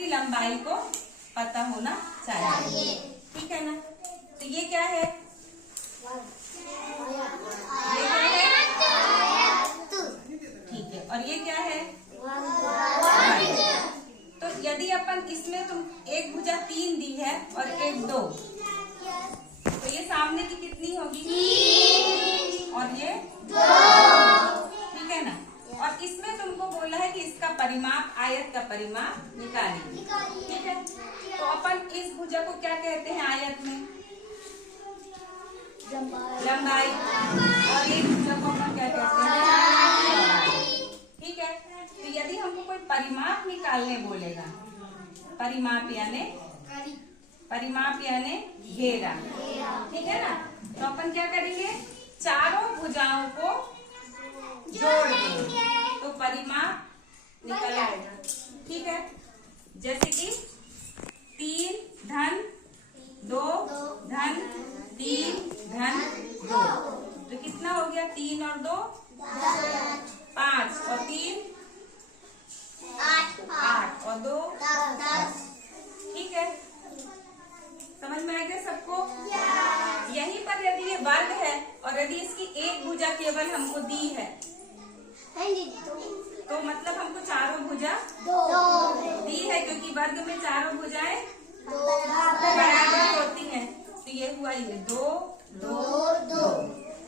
की लंबाई को पता होना चाहिए। ठीक है ना। तो ये क्या है? ये क्या है? ठीक है। और ये क्या है? तो यदि अपन इसमें तुम एक भुजा 3 दी है और एक 2, तो ये सामने की कितनी होगी? 3 और ये 2। ठीक है ना। और इसमें तुमको बोला है कि इसका परिमाप, आयत का परिमाप निकालिए। ठीक है। तो अपन इस भुजा को क्या कहते हैं आयत में? लंबाई। और एक भुजा को अपन क्या कहते हैं? ठीक है। तो यदि हमको कोई परिमाप निकालने बोलेगा, परिमाप यानी घेरा, ठीक है ना, तो अपन क्या करेंगे? चारों भुजाओं को जोड़ देंगे तो परिमाप निकल आएगा। ठीक है। जैसे कि 3 धन 2 धन 3 धन 2, तो कितना हो गया? 3 और 2 5 और 3 8 और 2 10। ठीक है। समझ में आ गया सबको? यहीं पर यदि ये वर्ग है और यदि इसकी एक भुजा केवल हमको दी है, तो मतलब हमको चारों भुजा दी है, क्योंकि वर्ग में चारों भुजाएं बराबर होती हैं। तो ये हुआ ये 2 2 2,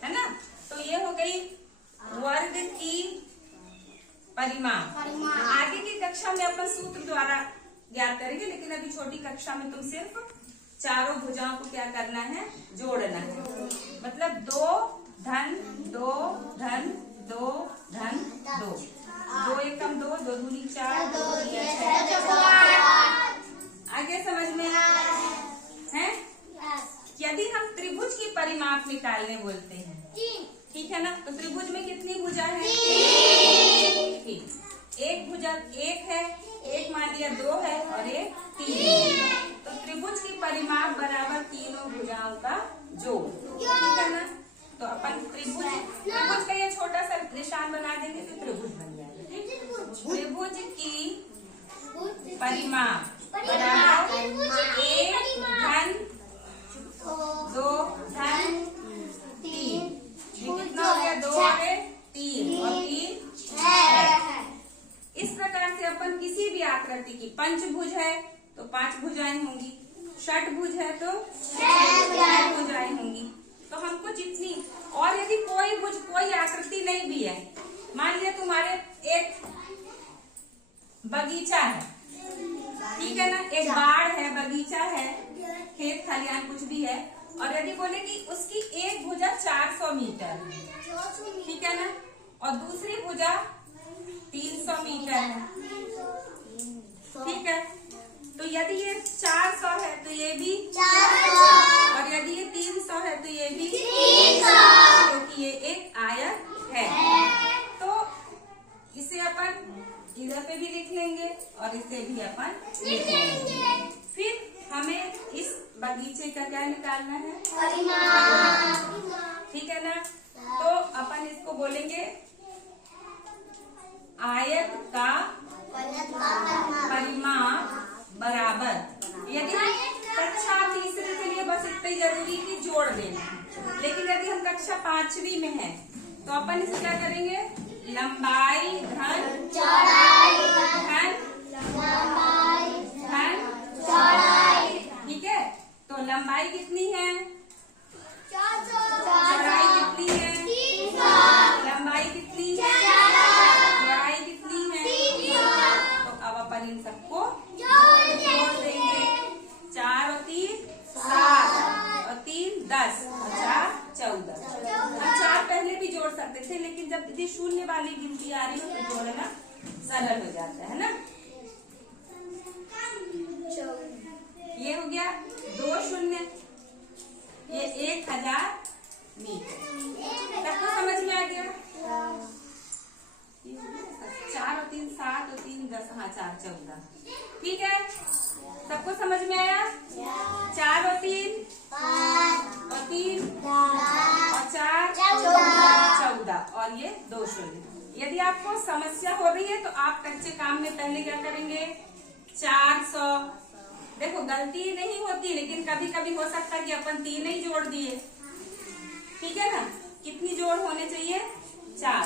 है ना। तो ये हो गई वर्ग की परिमाप। आगे की कक्षा में अपन सूत्र द्वारा ज्ञात करेंगे, लेकिन अभी छोटी कक्षा में तुम सिर्फ चारों भुजाओं को क्या करना है? जोड़ना है। मतलब 2 धन 2 धन 2 धन 2, 2 एकम 2, 2 दूनी 4, 2 दूनी 6। आगे समझ में है? यदि हम त्रिभुज की परिमाप निकालने बोलते हैं, ठीक है ना, तो त्रिभुज में कितनी भुजा है? ठीक। एक भुजा 1 है, एक मान लिया 2 है और एक 3 है। तो त्रिभुज की परिमाप बराबर तीनों भुजाओं का जोड़। ठीक है ना। तो अपन त्रिभुज का ये छोटा सा निशान बना देंगे तो त्रिभुज बन जाएगा। त्रिभुज की परिमाप बराबर 1 धन 2 धन 3। कितना हो गया? 2 और 3 और 3 6। इस प्रकार से अपन किसी भी आकृति की, पंचभुज है तो 5 भुजाएं होंगी, षटभुज है तो 6 भुजाएं होंगी। तो हमको जितनी, और यदि कोई आकृति नहीं भी है, मान लिया तुम्हारे एक बगीचा है, ठीक है ना, एक बाड़ है, बगीचा है, खेत खलिहान कुछ भी है, और यदि बोले कि उसकी एक भुजा 400 मीटर है, ठीक है ना, और दूसरी भुजा 300 मीटर है, ठीक है। तो यदि ये 400 है तो ये भी 400, और यदि ये 300 है तो ये भी 300, क्योंकि ये एक आयत है। तो इसे अपन इधर पे भी लिख लेंगे और इसे भी अपन लिख लेंगे। फिर हमें इस बगीचे का क्या निकालना है? परिमाप। ठीक है ना। तो अपन इसको बोलेंगे आयत का परिमाप बराबर, यदि कक्षा तीसरे के लिए बस इतना ही जरूरी कि जोड़ देना, लेकिन यदि हम कक्षा 5वीं में हैं तो अपन इसे क्या करेंगे? लंबाई धन चौड़ाई धन चौड़ाई। ठीक है। तो लंबाई कितनी है? चौड़ाई कितनी है? लंबाई कितनी है? चौड़ाई कितनी है? तो अब अपन इन सबको जोड़ देंगे। 4 और 3 7 और 3 10 और 4 14। हम 4 पहले भी जोड़ सकते थे, लेकिन जब यदि शून्य वाली गिनती आ रही हो तो जोड़ना सरल हो जाता है ना। ये हो गया 2 शून्य, ये 1000 मीटर। सबको समझ में आ गया? 4 और 3 7 और 3 10, हाँ 4 14। ठीक है, सबको समझ में आया? 4 और 3 और 3 और 4 14 और ये 2 शून्य। यदि आपको समस्या हो रही है तो आप कच्चे काम में पहले क्या करेंगे? 4 गलती नहीं होती, लेकिन कभी कभी हो सकता है कि अपन 3 ही जोड़ दिए। ठीक है ना, कितनी जोड़ होने चाहिए? 4।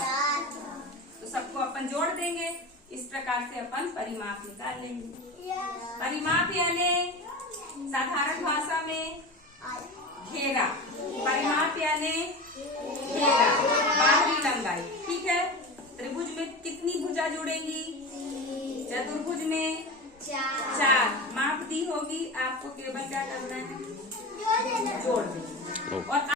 तो सबको अपन जोड़ देंगे। इस प्रकार से अपन परिमाप निकाल लेंगे। परिमाप यानी साधारण भाषा में घेरा, परिमाप यानी घेरा, बाहरी लंबाई। ठीक है, त्रिभुज में कितनी भुजा जुड़ेंगी? चतुर्भुज में 4। माप दी होगी, आपको केवल क्या करना है? जोड़ देना। और